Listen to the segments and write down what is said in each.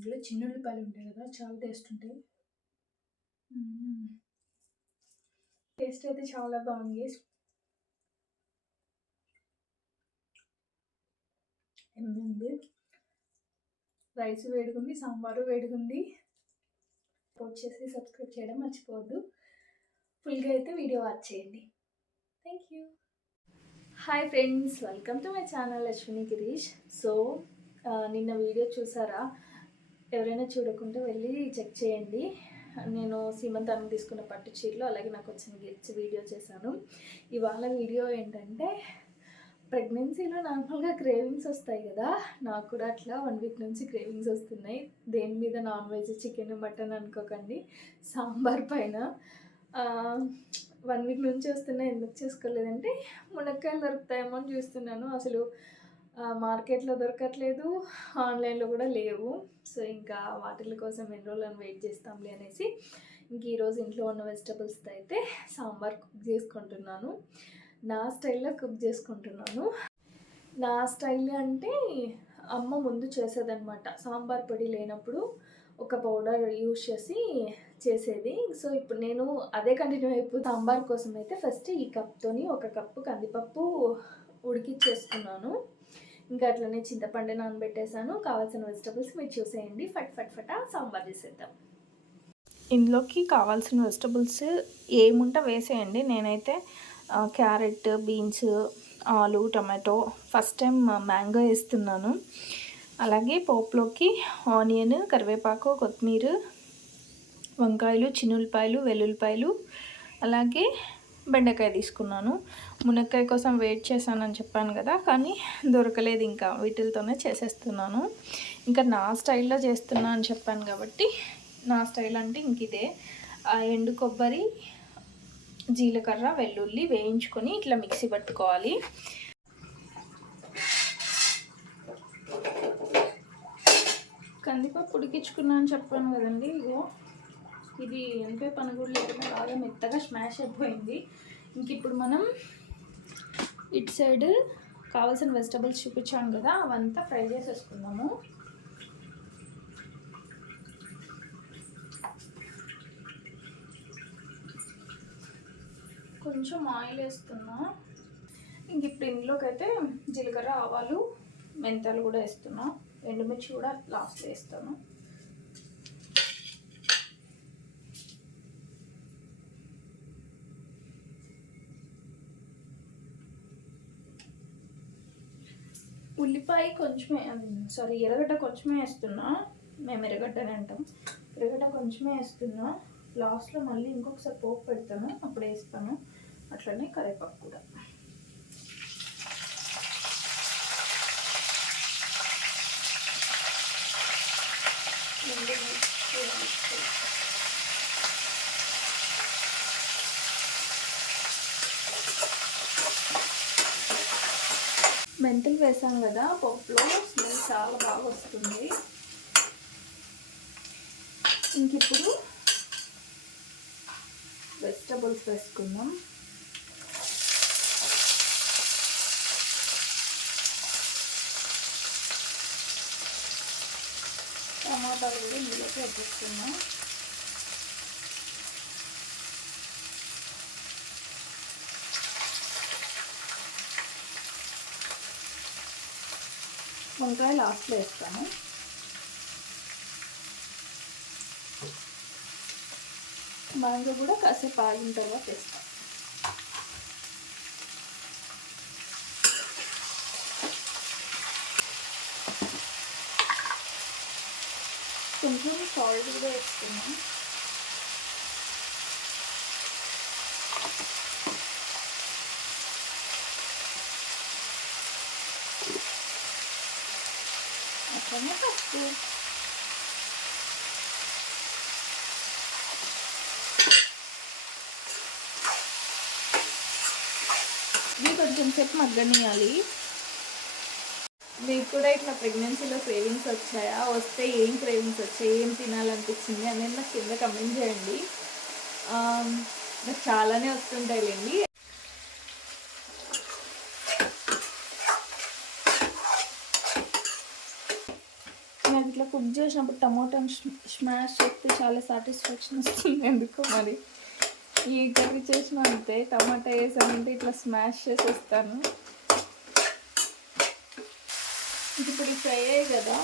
ఇందులో చిన్న ఉల్లిపాయలు ఉంటాయి కదా చాలా టేస్ట్ ఉంటాయి. టేస్ట్ అయితే చాలా బాగుంది. ఉంది రైస్ వేడుకుంది సాంబారు వేడుకుంది. వచ్చేసి సబ్స్క్రైబ్ చేయడం మర్చిపోవద్దు. ఫుల్గా అయితే వీడియో వాచ్ చేయండి. Thank you hi friends welcome to my channel Lakshmi Girish so నిన్న వీడియో చూసారా? ఎవరైనా చూడకుండా వెళ్ళి చెక్ చేయండి. నేను సీమంతానికి తీసుకున్న పట్టు చీరలు అలాగే నాకు వచ్చిన గిఫ్ట్స్ వీడియో చేశాను. ఇవాళ వీడియో ఏంటంటే ప్రెగ్నెన్సీలో నార్మల్గా క్రేవింగ్స్ వస్తాయి కదా నాకు కూడా అట్లా వన్ వీక్ నుంచి క్రేవింగ్స్ వస్తున్నాయి. దేని మీద నాన్ వెజ్ చికెన్ మటన్ అనుకోకండి సాంబార్ పైన. వన్ వీక్ నుంచి వస్తున్నాయి ఎందుకు చేసుకోలేదంటే మునక్కాయలు దొరుకుతాయేమో అని చూస్తున్నాను. అసలు మార్కెట్లో దొరకట్లేదు ఆన్లైన్లో కూడా లేవు. సో ఇంకా వాటిల కోసం ఎన్ని రోజులను వెయిట్ చేస్తాంలే అనేసి ఇంక ఈరోజు ఇంట్లో ఉన్న వెజిటబుల్స్తో అయితే సాంబార్ కుక్ చేసుకుంటున్నాను. నా స్టైల్లో కుక్ చేసుకుంటున్నాను. నా స్టైల్ అంటే అమ్మ ముందు చేసేదనమాట సాంబార్ పొడి లేనప్పుడు ఒక పౌడర్ యూజ్ చేసి చేసేది. సో ఇప్పుడు నేను అదే కంటిన్యూ అయిపోయి సాంబార్ కోసం అయితే ఫస్ట్ ఈ కప్తోని ఒక కప్పు కందిపప్పు ఉడికిచ్చేసుకున్నాను. ఇంకా అట్లనే చింతపండు నానబెట్టేసాను కావాల్సిన వెజిటబుల్స్ మీరు చూసేయండి. ఫట్ ఫట్ ఫట సాంబార్ చేసేద్దాం. ఇందులోకి కావాల్సిన వెజిటబుల్స్ ఏముంటా వేసేయండి. నేనైతే క్యారెట్ బీన్స్ ఆలు టమాటో ఫస్ట్ టైం మ్యాంగో వేస్తున్నాను. అలాగే పోపులోకి ఆనియన్ కరివేపాకు కొత్తిమీర వంకాయలు చిన్నులపాయలు వెల్లుల్లిపాయలు అలాగే బెండకాయ తీసుకున్నాను. మునక్కాయ కోసం వెయిట్ చేశానని చెప్పాను కదా కానీ దొరకలేదు ఇంకా. వీటితోనే చేసేస్తున్నాను. ఇంకా నా స్టైల్లో చేస్తున్నా అని చెప్పాను కాబట్టి నా స్టైల్ అంటే ఇంక ఇదే. ఎండు కొబ్బరి జీలకర్ర వెల్లుల్లి వేయించుకొని ఇట్లా మిక్సీ పట్టుకోవాలి. కందిపప్పు ఉడికించుకున్నా అని చెప్పాను కదండి ఇగో ఇది ఎంపే పని కూడా లేకుండా బాగా మెత్తగా స్మాష్ అయిపోయింది. ఇంక ఇప్పుడు మనం ఇటు సైడ్ కావాల్సిన వెజిటబుల్స్ చూపించాం కదా అవంతా ఫ్రై చేసేసుకుందాము. కొంచెం ఆయిల్ వేస్తున్నా. ఇంక ఇప్పుడు ఇందులోకి అయితే జీలకర్ర ఆవాలు మెంతాలు కూడా వేస్తున్నా. ఎండుమిర్చి కూడా లాస్ట్ వేస్తాను. ఉల్లిపాయ కొంచెమే సారీ ఎర్రగడ్డ కొంచెమే వేస్తున్నా. మేము ఎర్రగడ్డని అంటాం. ఎర్రగడ్డ కొంచెమే వేస్తున్నా. లాస్ట్లో మళ్ళీ ఇంకొకసారి పోపు పెడతాను. అప్పుడు వేస్తాను. అట్లనే కరివేపాకు కూడా. మెంతులు వేసాం కదా పప్పులో స్మెల్ చాలా బాగా వస్తుంది. ఇంక ఇప్పుడు వెజిటబుల్స్ వేసుకుందాం. టమాటాలు కూడా ఇందులోకి వేపిస్తున్నాం వంకాయ లాస్ట్లో వేస్తాను. మ్యాంగో కూడా కాసేపు ఆగిన తర్వాత వేస్తాను కొంచెం సాల్ట్ కూడా వేస్తున్నాం అట్లనే ఇవి కొంచెం సేపు మగ్గనియాలి. మీకు కూడా ఇట్లా ప్రెగ్నెన్సీలో క్రేవింగ్స్ వచ్చాయా? వస్తే ఏం క్రేవింగ్స్ వచ్చాయి? ఏం తినాలనిపించింది అనేది నాకు కింద కమెంట్ చేయండి. నాకు చాలానే వస్తుంటాయిలేండి. నాకు ఇట్లా కుక్ చేసినప్పుడు టమాటా స్మాష్ చేస్తే చాలా సాటిస్ఫాక్షన్ వస్తుంది. ఎందుకో మరి? ఈ కర్రీ చేసిన అంతే టమాటా వేసానంటే ఇట్లా స్మాష్ చేసేస్తాను ఇప్పుడు ఫ్రై అయ్యాయి కదా.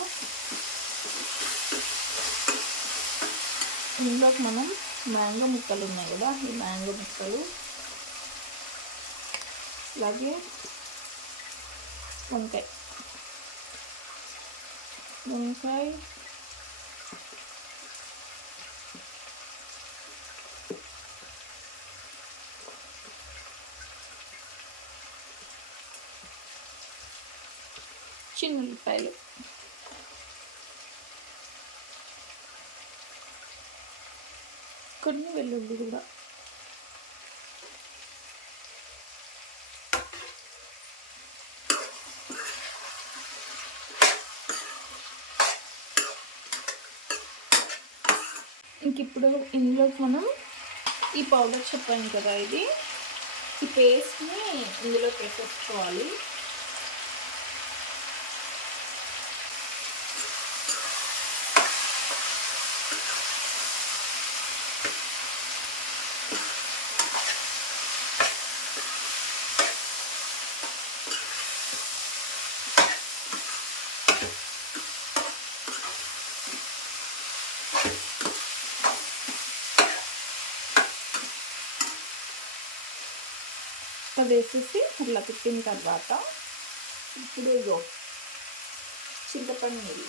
ఇందులోకి మనం మ్యాంగో ముక్కలు ఉన్నాయి కదా ఈ మ్యాంగో ముక్కలు. అలాగే వంకాయ. వంకాయ చిన్న ఉల్లిపాయలు కొన్ని వెల్లుల్లి కూడా ఇంక ఇప్పుడు ఇందులోకి మనం ఈ పౌడర్ చెప్పాను కదా ఇది. ఈ పేస్ట్ని ఇందులో వేసేసుకోవాలి వేసేసి అట్లా తిప్పిన తర్వాత ఇప్పుడు ఇగో చింతపండు నీళ్ళు.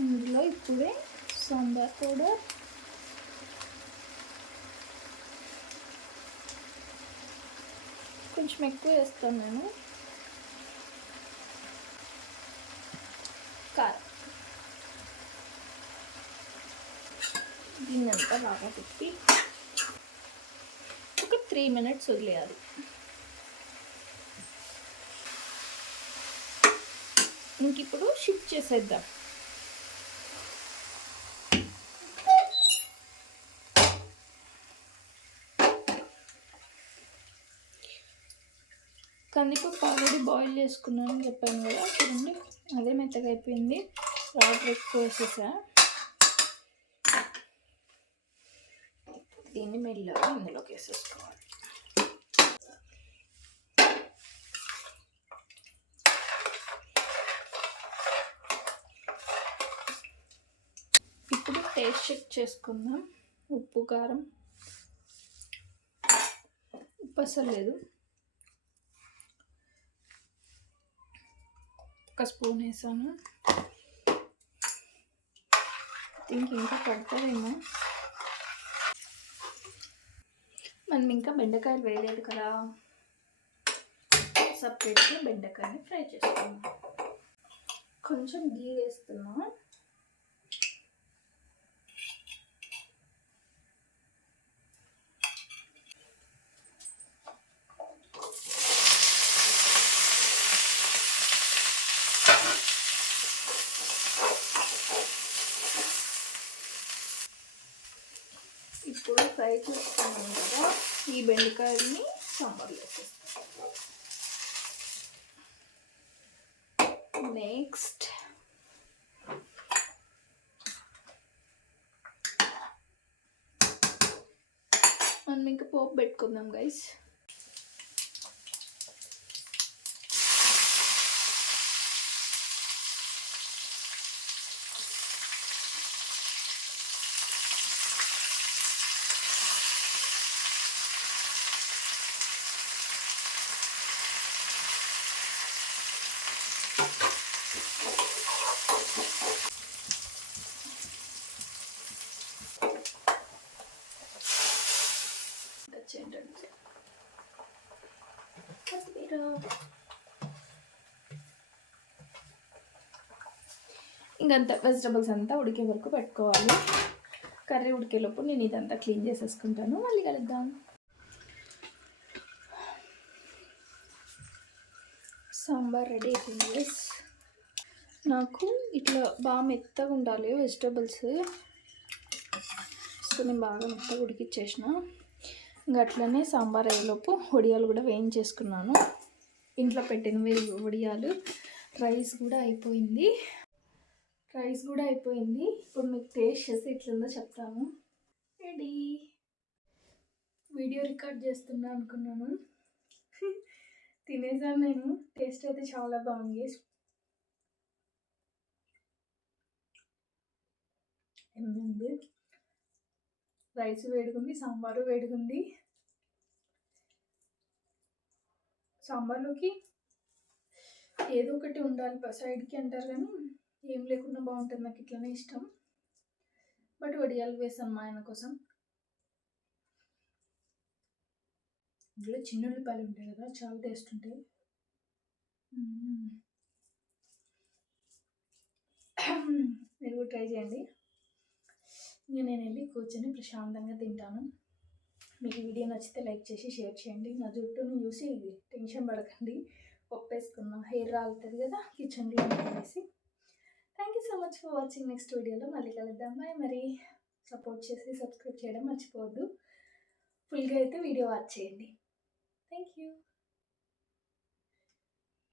ఇందులో ఇప్పుడే సాంబార్ పౌడర్. కొంచెం ఎక్కువ వేస్తాను నేను. కారం దీన్ని అంతా బాగా తిప్పి ఒక త్రీ మినిట్స్ వదిలేయాలి. ఇంక ఇప్పుడు షిఫ్ట్ చేసేద్దాం. కందిపప్పు ఆల్రెడీ బాయిల్ చేసుకున్నాను చెప్పాను కదా చూడండి. అదే మెత్తగా అయిపోయింది. వాటర్ ఎక్కువ వేసేసా. దీన్ని మెల్లగా ఇందులోకి వేసేసుకోవాలి. ఇప్పుడు టేస్ట్ చెక్ చేసుకుందాం. ఉప్పు కారం. ఉప్పు అసలు లేదు. ఒక స్పూన్ వేసాను. థింక్ ఇంకా పడతారేమో మనం ఇంకా బెండకాయలు వేయలేదు కదా. సపరేట్గా బెండకాయని ఫ్రై చేసుకున్నాం కొంచెం గీ వేస్తున్నా ఇప్పుడు ఫ్రై చేసుకున్నాం కదా ఈ బెండకాయల్ని సాంబార్లో వేసేస్తాం. నెక్స్ట్ మనం ఇంకా పోపు పెట్టుకుందాం గైస్ ఏంటంటే కొత్తిమీర ఇంకంత వెజిటబుల్స్ అంతా ఉడికే వరకు పెట్టుకోవాలి. కర్రీ ఉడికేలోపు నేను ఇదంతా క్లీన్ చేసేసుకుంటాను. మళ్ళీ కలుద్దాం. సాంబార్ రెడీ అయిపోయింది నాకు ఇట్లా బాగా మెత్తగా ఉండాలి వెజిటబుల్స్. సో నేను బాగా మెత్తగా ఉడికిచ్చేసిన. ఇంకా అట్లనే సాంబార్ అయ్యేలోపు వడియాలు కూడా వేయించేసుకున్నాను. ఇంట్లో పెట్టినవి వడియాలు రైస్ కూడా అయిపోయింది. రైస్ కూడా అయిపోయింది. ఇప్పుడు మీకు టేస్ట్ చేసి ఎట్లుందో చెప్తాను రెడీ వీడియో రికార్డ్ చేస్తున్నా అనుకున్నాను. తినేసాను నేను. టేస్ట్ అయితే చాలా బాగుంది. ఎందుకు రైస్ వేడుకుంది సాంబారు వేడుకుంది సాంబార్లోకి ఏదో ఒకటి ఉండాలి సైడ్కి అంటారు కానీ బాగుంటుంది. నాకు ఇట్లనే ఇష్టం. బట్ వడియాలు వేసాను మా ఆయన కోసం. ఇందులో చిన్న ఉల్లిపాయలు ఉంటాయి కదా చాలా టేస్ట్ ఉంటాయి. మీరు కూడా ట్రై చేయండి. ఇంకా నేను వెళ్ళి కూర్చొని ప్రశాంతంగా తింటాను. మీకు వీడియో నచ్చితే లైక్ చేసి షేర్ చేయండి. నా జుట్టును చూసి టెన్షన్ పడకండి. ఒప్పేసుకున్నా. హెయిర్ రాలుతుంది కదా కిచెన్లో అనేసి thank you so much for watching next వీడియోలో మళ్ళీ కలుద్దాం. బాయ్ మరి. సపోర్ట్ చేసి సబ్స్క్రైబ్ చేయడం మర్చిపోవద్దు. ఫుల్గా అయితే వీడియో వాచ్ చేయండి. Thank you